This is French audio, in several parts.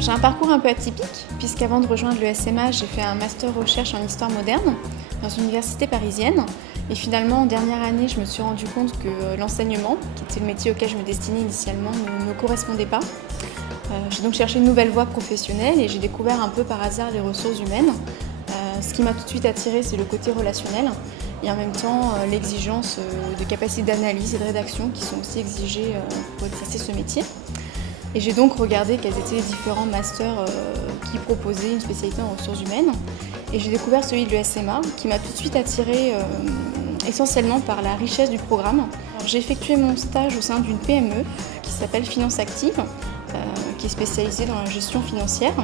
Alors j'ai un parcours un peu atypique, puisqu'avant de rejoindre le SMA, j'ai fait un master recherche en histoire moderne dans une université parisienne. Et finalement, en dernière année, je me suis rendu compte que l'enseignement, qui était le métier auquel je me destinais initialement, ne me correspondait pas. J'ai donc cherché une nouvelle voie professionnelle et j'ai découvert un peu par hasard les ressources humaines. Ce qui m'a tout de suite attirée, c'est le côté relationnel et en même temps l'exigence de capacité d'analyse et de rédaction qui sont aussi exigées pour exercer ce métier. Et j'ai donc regardé quels étaient les différents masters qui proposaient une spécialité en ressources humaines. Et j'ai découvert celui de l'ESMA qui m'a tout de suite attirée essentiellement par la richesse du programme. J'ai effectué mon stage au sein d'une PME qui s'appelle Finance Active, qui est spécialisée dans la gestion financière.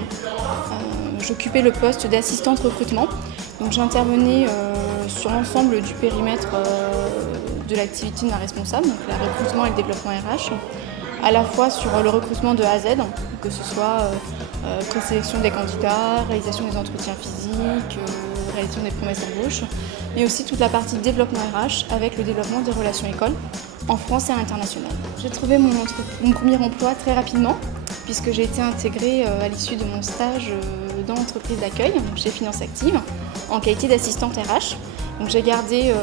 J'occupais le poste d'assistante recrutement, donc j'intervenais sur l'ensemble du périmètre de l'activité de ma responsable, donc le recrutement et le développement RH, à la fois sur le recrutement de A à Z, que ce soit présélection des candidats, réalisation des entretiens physiques, réalisation des promesses d'embauche, mais aussi toute la partie développement RH avec le développement des relations écoles en France et à l'international. J'ai trouvé mon premier emploi très rapidement, puisque j'ai été intégrée à l'issue de mon stage dans l'entreprise d'accueil, chez Finance Active, en qualité d'assistante RH. Donc j'ai gardé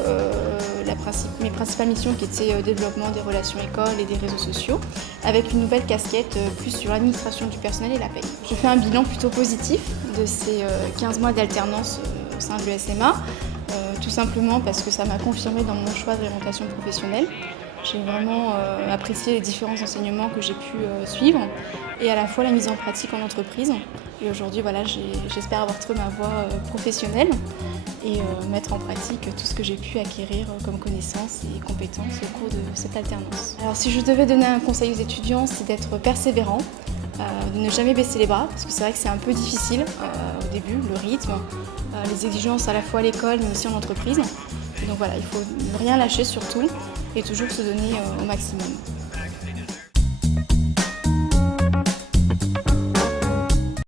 mes principales missions qui étaient développement des relations écoles et des réseaux sociaux, avec une nouvelle casquette plus sur l'administration du personnel et la paie. Je fais un bilan plutôt positif de ces 15 mois d'alternance au sein de l'ESMA, tout simplement parce que ça m'a confirmé dans mon choix d'orientation professionnelle. J'ai vraiment apprécié les différents enseignements que j'ai pu suivre et à la fois la mise en pratique en entreprise. Et aujourd'hui, voilà, j'espère avoir trouvé ma voie professionnelle et mettre en pratique tout ce que j'ai pu acquérir comme connaissances et compétences au cours de cette alternance. Alors si je devais donner un conseil aux étudiants, c'est d'être persévérant, de ne jamais baisser les bras, parce que c'est vrai que c'est un peu difficile au début, le rythme, les exigences à la fois à l'école mais aussi en entreprise. Et donc voilà, il faut ne rien lâcher surtout et toujours se donner au maximum.